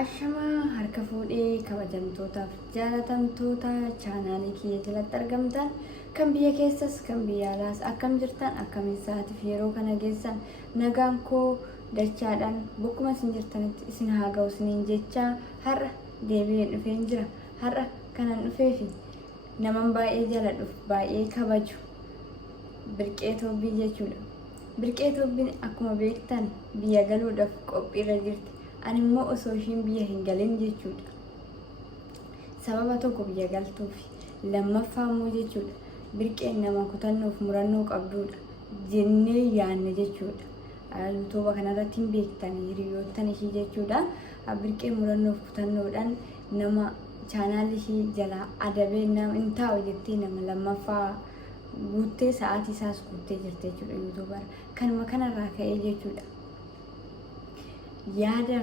Ashamaa harka fuudhee kabajamtootaaf jaalatamtoota chaanaalii kiyya jalatti argamtan kan biyya keessas kan biyya alaas akkam jirtan akkamiin sa'aatiif yeroo kana geessan nagaan koo dachaadhaan bokkuma isin jirtanitti isin haa ga'u isiniin jecha har'a deebi'een dhufeen jira. Har'a kanan dhufeefi naman baay'ee jaaladhuuf baay'ee kabaju Birqee Toobbii jechuudha. Birqee Toobbiin akkuma beektan biyya galuudhaaf qophiirra jirti. Ani immoo osoo ishiin biyya hin galin jechuudha. Sababa tokko biyya galtuufi lammaffaa immoo jechuudha. Birqeen nama kutannoof murannoo qabduudha jennee yaanne jechuudha. Yuutuuba kanarratti hin beektan hiriyoottan ishii jechuudha. Birqeen murannoof kutannoodhaan nama chaanaal ishii jalaa adabee nama hin taa'u jettee nama lammaffaa guuttee sa'aatii isaas guuttee jirti jechuudha yuutuubarra. Kanuma kanarraa ka'ee jechuudha. Yaada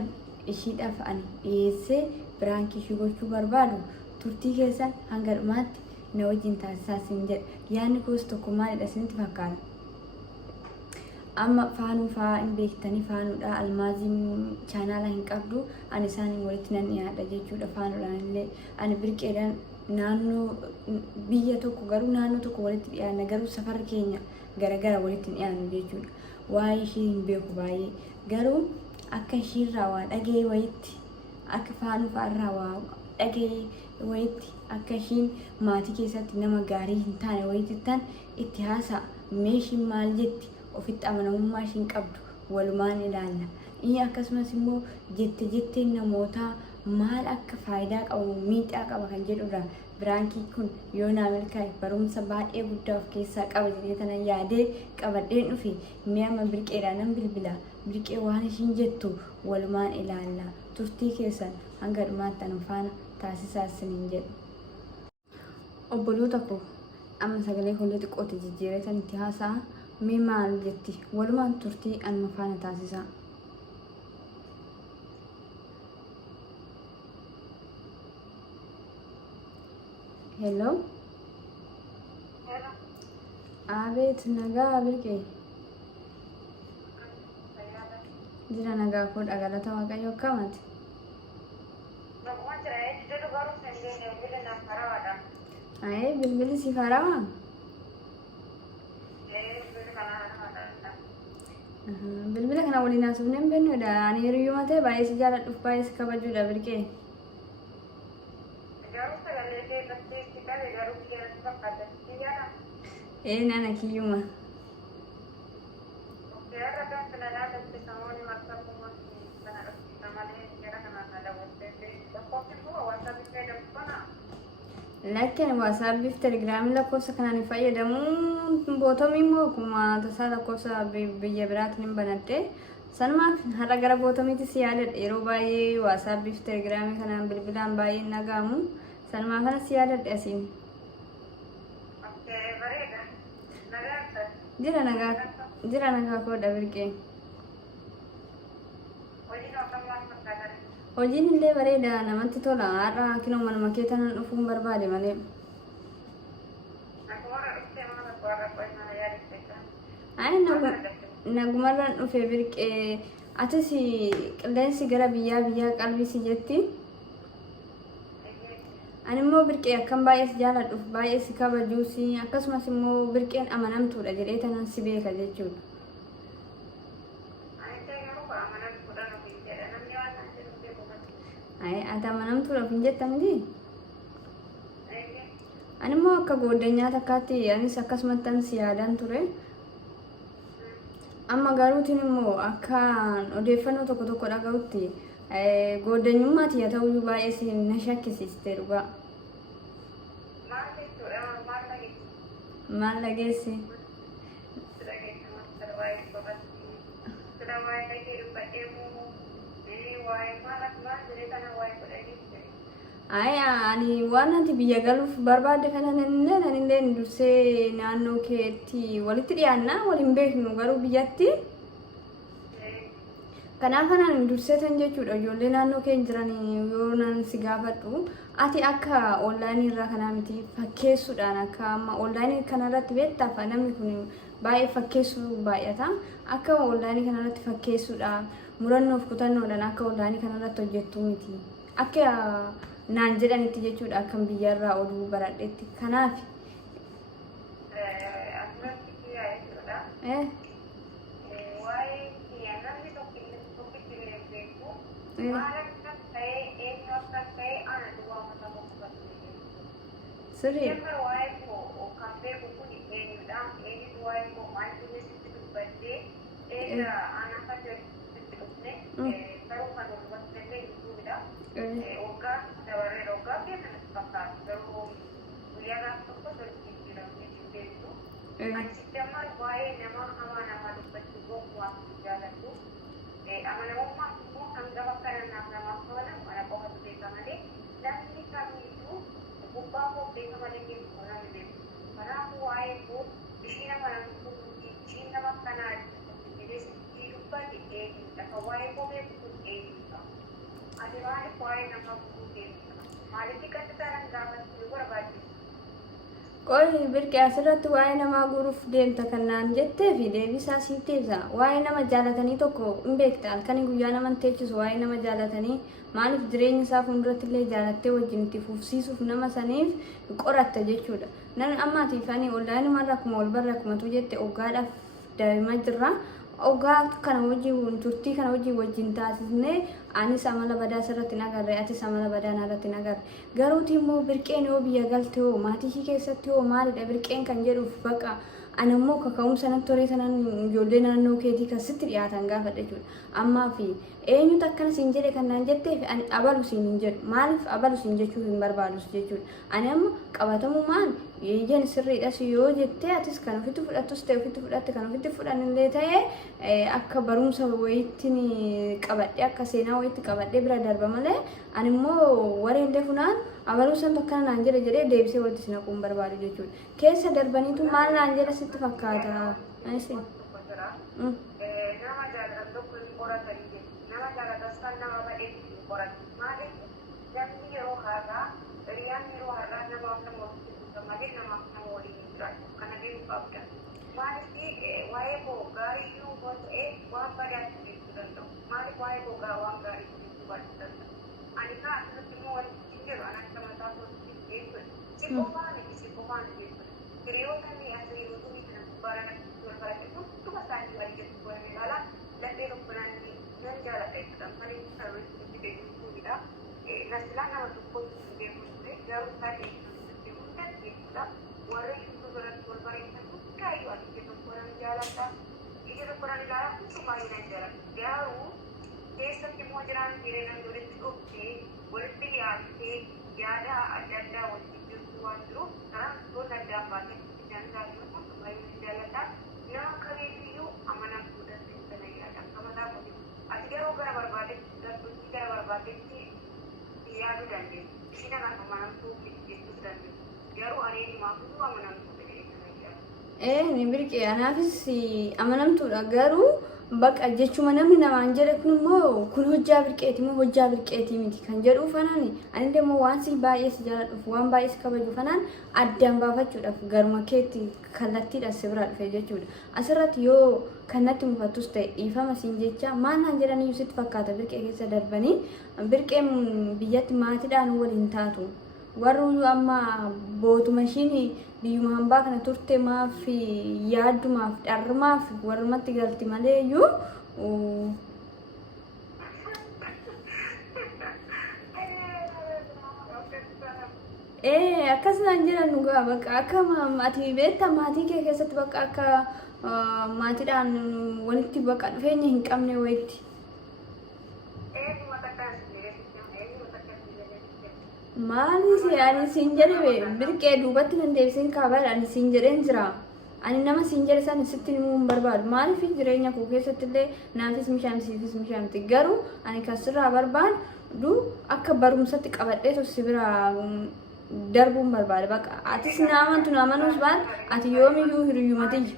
ishiidhaaf ani dhiyeessee biraankii ishii gochuu barbaadu turtii keessan hanga dhumaatti na wajjin taasisaa isin jedha. Yaadni koos tokko maalidha isinitti fakkaata? Amma faanuu fa'aa hin beektanii faanuudha almaaziin chaanaala hin qabdu ani isaaniin walitti nan dhiyaadha jechuudha. Faanuudhaan illee ani birqeedhaan naannoo biyya tokko garuu naannoo tokko walitti dhiyaanna garuu safarri keenya garagara walitti hin dhiyaannu jechuudha. Waa'ee ishii hin beeku baay'ee garuu akka ishiirraa waa dhagee wayitti akka faanuu fa'aarraa waa dhagee wayitti akka ishiin maatii keessatti nama gaarii hin taane wayitittan itti haasa'a. Meeshiin maal jetti ofitti amanamummaa ishiin qabdu walumaan ilaalla. Inni akkasumas immoo jettee namootaa maal akka faayidaa qabu miidhaa qaba kan jedhudha. Biraankii kun yoo naa milkaa'e barumsa baay'ee guddaa of keessaa qaba jedhee kana yaadee qabadheen dhufe mi'a amma birqeedhaan nan bilbila. Birqee waan ishiin jettu walumaan ilaalla. Turtii keessan hanga dhumaatti ana faana taasisaa isiniin jedhu. Obboloota koo amma sagalee kollee xiqqootti jijjiiretan itti haasa'a. Mee maal jetti walumaan turtii anuma faana taasisaa. Hello. Abeet nagaa Birqee. Jira nagaa koo galata Waaqayyoo akkamitti? Bilbilli si faramaa? Bilbila kana waliin haasofnee hin beeknudha. Ani hiriyyuma ta'e baay'ee si jaaladhuuf baay'ee si kabajuudha Birqee. Nana kiyyuma. Lakin WhatsApp Telegram lakkoofsa kanaan fayyadamuun bootomii immoo akkuma tasaa lakkoofsa biyya biraatiin hin banadhe. Sanumaaf har'a gara bootomiitti si yaadadha. Yeroo baay'ee WhatsApp Telegram kanaan bilbilaan baay'ee nagaamu. Sanumaaf kana si yaadadha asiin. Jira nagaa koodha Birqee. Hojiin illee bareeda namatti tola. Har'a kinoo manuma kee tanan dhufuun barbaade malee. Nagumarraan dhufe Birqee. Atis qilleensi gara biyyaa qalbii si jetti. Ani immoo Birqee akkam baay'ee si jaaladhuuf baay'ee si kabajuusi akkasumas immoo Birqeen amanamtuudha jedhee tanan si beeka jechuudha. Ati amanamtuudhaaf hin jettamti? Ani immoo akka gooddanyaa takkaatti anis akkasumattan si yaadan ture. Amma garuutiin immoo akka odeeffannoo tokko dhaga'utti gooddanyummaati yaa ta'uu baay'ee si na shakkisiiste dhugaa. Maal dhageesse? Ani waan ati biyya galuuf barbaadde kananillee dursee naannoo keetti walitti dhiyaannaa waliin beeknu garuu biyyatti. Kanaaf kanaan durseetan jechuudha. Ijoollee naannoo keenya jiran yoo nan si gaafadhu ati akka onlaayinii irraa kanaa miti fakkeessuudhaan akka amma onlaayinii kanarratti beektaaf namni kun baay'ee fakkeessuu baay'ata. Akka onlaayinii kanarratti fakkeessuudhaan murannoof kutannoodhaan akka olaanii kanarratti hojjettu miti. Akka naan jedhanitti jechuudha akkan biyyarraa oduu baradhetti. Kanaaf sirrii qoy birqee asirratti waa'ee namaa guruuf deemta kannaan jettee fi deebisaa siif deebisa. Waa'ee nama jaalatanii tokko hin beekta halkanii guyyaa nama teechisu waa'ee nama jaalatanii maaliif jireenya isaa fuulduratti illee jaalattee wajjin itti fufsiisuuf nama saniif qoratta jechuudha. Nan ammaatiif ani ollaanuma rakkuma wal barra akkumatu jette oggaadhaaf daa'imaa jirra. Ogaa kana wajjin turtii kana wajjin taasisnee anis amala badaa sirratti nagarre atis amala badaa narratti nagarre garuuti immoo birqeen yoo biyya galte hoo maatii ishii keessatti hoo maalidha birqeen kan jedhuuf baqa ani immoo kaka'umsa natti horii sanan ijoollee naannoo keetii kan sitti dhiyaatan gaafadha jechuudha. Ammaa fi eenyutu akkana siin jedhe kannaan jetteef ani abalu siin hin jedhu maaliif abalu siin jechuu hin barbaadus jechuudha. Ani amma qabatamumaan ijeen sirriidhas yoo jettee atis kan ofitti fudhattus ta'e ofitti fudhatte kan ofitti fudhannillee ta'e akka barumsa wayiitti qabadhee akka seenaa wayiitti qabadhee bira darba malee ani immoo wareellee funaan abaluu san akkana naan jedhe jedhee deebisee walitti si naquun barbaadu jechuudha. Keessa darbaniitu maal naan jedha sitti fakkaata. Ni birqee anaafis amanamtuudha garuu bakka jechuma namni namaan jedhe kun immoo kun hojjaa birqeeti moo hojjaa birqeetii miti kan jedhu fanaan ani immoo waan si baay'ee si jaaladhuuf waan baay'ee si kabaju fanaan addaan baafachuudhaaf garuma keetti kallattiidhaan si biraa dhufe jechuudha. Asirratti yoo kanatti mufattus ta'e dhiifama siin jecha maal naan jedhanii sitti fakkaata birqee keessa darbanii birqeen biyyatti maatiidhaan waliin taatu. Warri amma bootuma ishiin biyyuma hambaa kana turte maaf yaaddumaaf dharmaaf warrumatti galti malee iyyuu akkas naan jedhan dhugaa bakka akka ati beekta maatii kee keessatti bakka akka maatiidhaan walitti bakka dhufeenya hin qabne wayitti. Maali ani siin jedhe birqee duubatti nan deebisin kaabala ani siin jedheen jira. Ani nama siin jedhe san sitti himuu hin barbaadu. Maaliif jireenya koo keessatti illee naafis mishaamsiifis mishaamti. Garuu ani kan sirraa barbaadu akka barumsatti qabadhee si bira darbuun barbaada. Bakka atis na amantu na amanuus baan ati yoomiyyuu hiriyyumatiyya.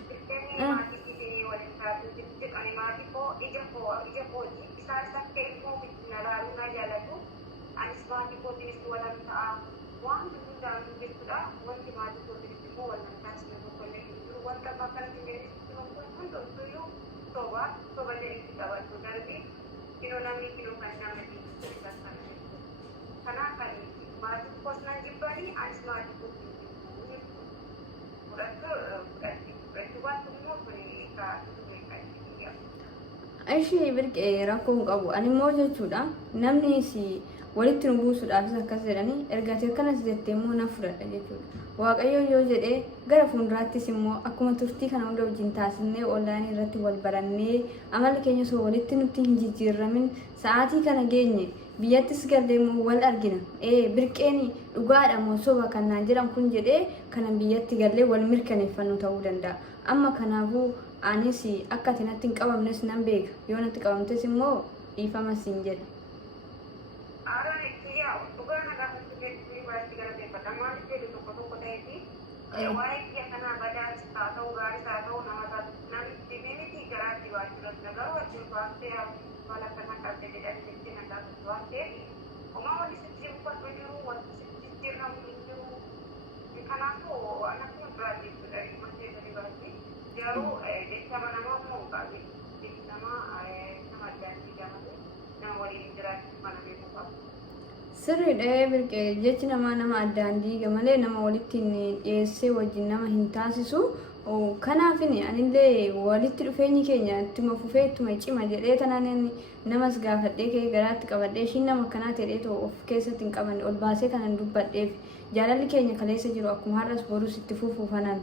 Kilo namni kilo kan nama di sana. Kenapa ini? Masuk kos nanti bani asma itu. Berarti waktu mau mereka ya. Ishee birqee rakkoo hin qabu. Ani immoo jechuudha namni si walitti nu buusuudhaafis akkas jedhanii ergaatee akkanas jettee immoo na fudhadha jechuudha. Waaqayyo yoo jedhee gara fuulduraattis immoo akkuma turtii kana hunda wajjin taasisnee onlaayinii irratti wal barannee amala keenya osoo walitti nutti hin jijjiiramin sa'aatii kana geenye biyyattis gallee immoo wal argina. Birqeen dhugaadha moo soba kan naan jedhan kun jedhee kana biyyatti gallee wal mirkaneeffannu ta'uu danda'a. Amma kanaafuu anis akka ati natti hin qabamnes nan beeka. Yoo natti qabamtes immoo dhiifama siin jedha. Waa'ee kiyya kanaa badaas haa ta'u gaaris haa ta'u namichi miti garaatti baachuudhaaf nagaa wajjin baastee haala kana qabde jedhanii jettee nan taasisu waan ta'eef homaa wanti sitti uffatu jiru wanti sitti jijjiiramu hin jiru kanaafuu waan akkuma biraa jechuudha marsee sadi baratti garuu jecha namaa immoo qabe nama addaan diigamanii nama waliin jiraachuu kana beekuu qabu. Sirriidha birqee jechi nama addaan diiga malee nama walitti dhiyeessee wajjin nama hin taasisu. Kanaafini anillee walitti dhufeenyi keenya ittuma fufee ittuma cima jedhee tanaan namas gaafadhee kee garaatti qabadhee ishiin nama akkanaa ta'ee of keessatti hin qabanne ol baasee kanan dubbadheef jaalalli keenya kaleessa jiru akkuma har'as borus itti fufuufanan.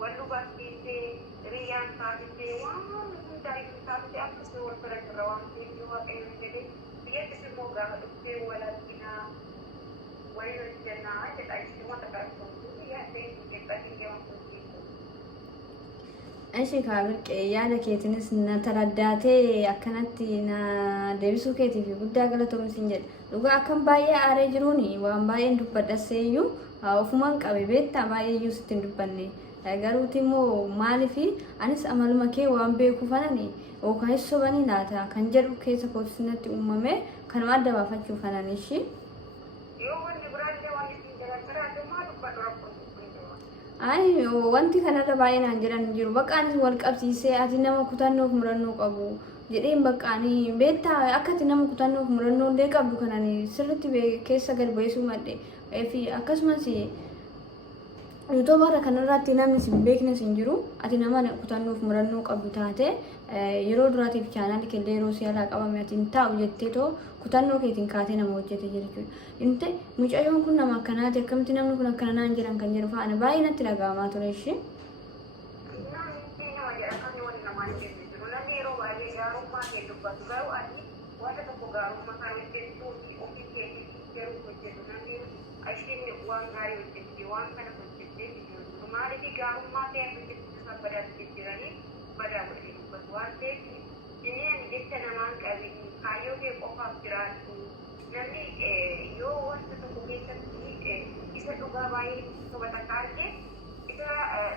Walu bakti riyan taate waan hundaa itti taate akkasuma wal bira jirra waan ta'eef waaqayyo jedhee biyyatti immoo gaafa dhuftee wal argina waliin hojjennaa jedha isuma takkaatu biyya ta'e jettanii deemtu. Ishee birqee yaada keetinis na taraddaatee akkanatti na deebisuu keetiif guddaa galatoomuu siin jedha. Dhugaa akkam baay'ee aaree jiruun waan baay'een dubbadhaseeyyuu ofumaan qabe beektaa baay'eeyyuu sitti hin dubbanne. Garuuti immoo maaliifi anis amaluma kee waan beekuuf anani yookaan sobanii laata kan jedhu keessa kootisinatti uumame kanuma adda baafachuuf anani ishii. Ayi wanti kanarra baay'ee naan jedhan jiru bakka anis wal qabsiisee ati nama kutannoof murannoo qabu jedheen bakka ani beektaa akka ati nama kutannoof murannoo illee qabdu kanani sirriitti keessa gad bu'eessuu madde fi akkasumas YouTuber kanarratti namni sin beeknes hin jiru ati nama kutannoof murannoo qabdu taate yeroo duraatiif chaanaalii kee yeroo si'alaa qabame ati hin taa'u jettee too kutannoo keetiin kaatee nama hojjete jechuudha. Inte mucayyoon kun nama akkanaati akkamitti namni kun akkana naan jedhan kan jedhu fa'aana baay'ee natti dhaga'amaa ture ishee. Maaliif gaarummaa ta'e hojjechuun sabbadaatti jijjiiranii badaa godhanii dubbatu waan ta'eef inni jecha namaan qabiin kaayyoo ta'e qofaaf jiraatu namni yoo wanta tokko keessatti isa dhugaa baay'ee soba takka argee isa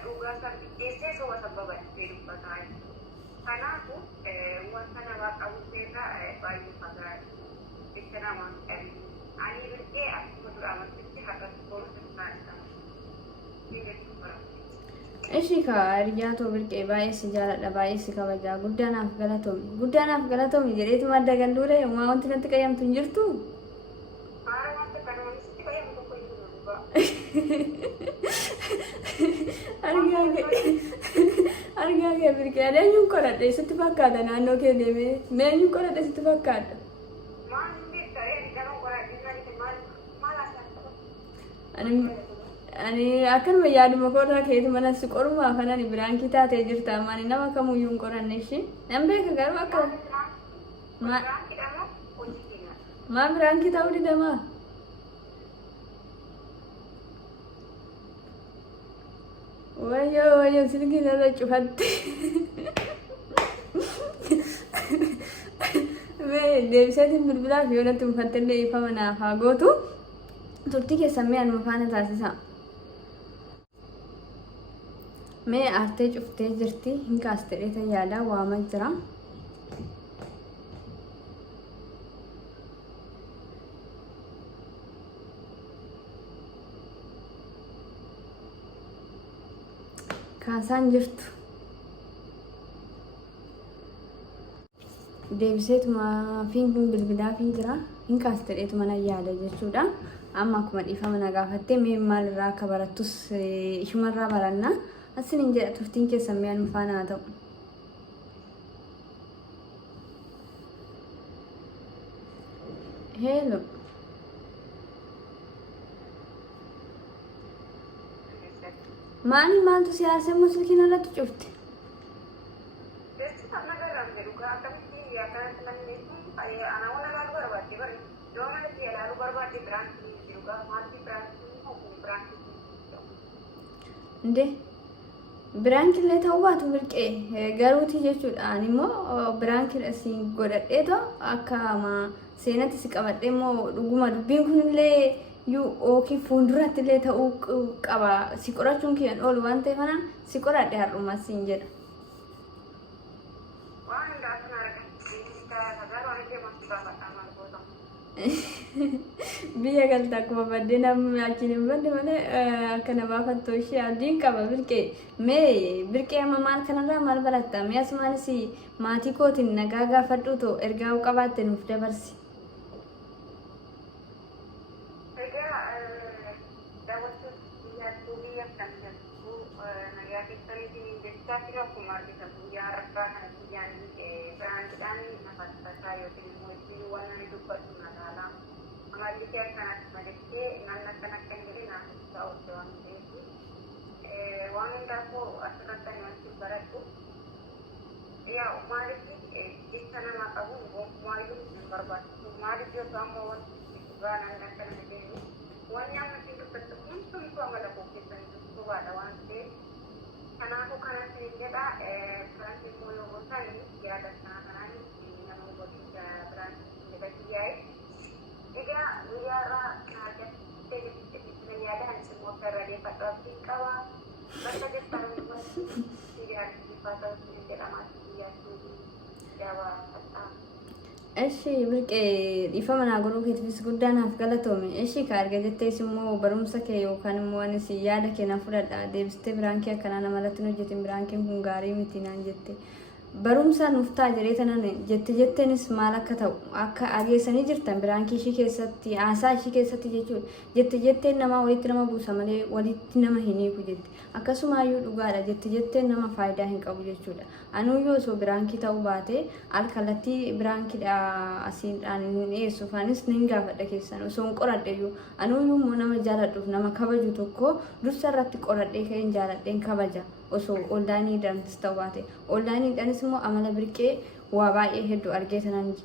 dhugaa san dhiyeessee soba sababa dhufee dubbataa kanaafu wanta namaa qabu seerraa baay'ee fagaatu jecha namaan qabiin ani birqee akkuma dura amantitti har'as boruuf taasifamu. Ishii rijaatoo birqee baay'ee si jaaladha baay'ee si kabajaa guddaanaaf galatoomi jedheetuma adda galluudha yooma wanti natti qayyamtu hin jirtu. Argaa kee birqee eenyuun qoradhe sitti fakkaata naannoo kee deemee eenyuun qoradhe sitti fakkaata. Ani akkanuma yaaduma korraa keetu mana si qoruma afanan biraankii taatee jirta amani nama kamuyyuu hin qoranne ishee nan beeka garuu akka maa biraankii ta'uu didamaa wayyo silkii irra cufatte deebiseetiin bilbilaaf yoo natti mufattellee ifama naaf haa gootu turtii keessan mee anuma faana taasisa. Mee aartee cuftee jirti hin kaastedheeta yaadaa waama jira. kaasaan jirtu. Deebiseetuma fiin bilbilaa fi jira hin kaastedheetu mana yaada jechuudha. Amma akkuma dhiifama na gaafattee mee maalirraa akka barattus ishumarraa baranna. Asiniin jedha turtiin keessan mi'aan faana haa ta'u. Hello. Maaltu siyaasa muslikiin irratti cufte? Inde biraankiillee ta'uu baatu birqee garuuti jechuudha. Ani immoo biraankiidha si godhadheeto akka seenatti si qabadhee immoo dhuguma dubbiin kunillee yookiin fuulduratti illee ta'uu qaba. Si qorachuun kiyyan oolu waan ta'eef anaan si qoradhe har'ummaa siin jedha. Biyya galta akkuma baddee namni achiin hin badde malee akka namaa fattoo ishee abdiin qaba birqee. Mee birqee amma maal kanarraa maal baratta? Mee asumaanis maatii kootiin nagaa gaafadhu too ergaa qabaatte nuuf dabarsi. Eshi birqee dhiifama naa godhuu keetiifis guddaan naaf galatoome. Eshi ka arga jettees immoo barumsa kee yookaan immoo anis yaada kee na fudhadha. Deebistee biraankii akkanaa namalatti hin hojjetin biraankiin kun gaarii miti naan jette. Barumsa nuuf ta'a jedhee tanan jetteenis maal akka ta'u akka ageessanii jirtan biraankii ishii keessatti haasaa ishii keessatti jechuudha. Jetteen nama walitti nama buusa malee walitti nama hin hiiku jette. Akkasumaayyuu dhugaadha jetteen nama faayidaa hin qabu jechuudha. Anuyyoo osoo biraankii ta'uu baate alkallattii biraankiidha asiidhaan hin dhiyeessuuf anis nin gaafadha keessan osoo hin qoradheyyuu anuyyuu immoo nama jaaladhuuf nama kabaju tokko dursa irratti qoradhee ka'een jaaladheen kabaja. Osoo onlaayiniidhaanis ta'uu baate onlaayiniidhaanis immoo amala birqee waa baay'ee hedduu argee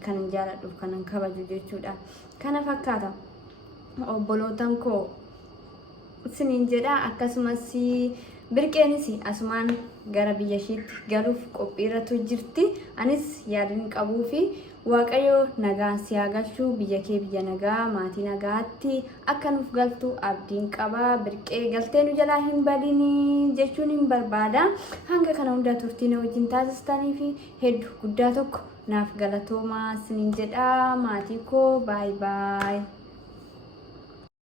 kanan jaaladhuuf kanan kabaju jechuudha. Kana fakkaata obbolootan koo isiniin jedha akkasumas birqeenis asumaan gara biyya ishiitti galuuf qophiirratu jirti. Anis yaadin qabuu fi waaqayyo nagaan si haa galchuu biyya kee biyya nagaa maatii nagaatti akka nuuf galtu abdiin qaba. Birqee galtee nu jalaa hin badini jechuun hin barbaada. Hanga kana hundaa turtii na wajjin taasistanii fi hedduu guddaa tokko naaf galatoomaa isiniin jedha maatii koo baay baay.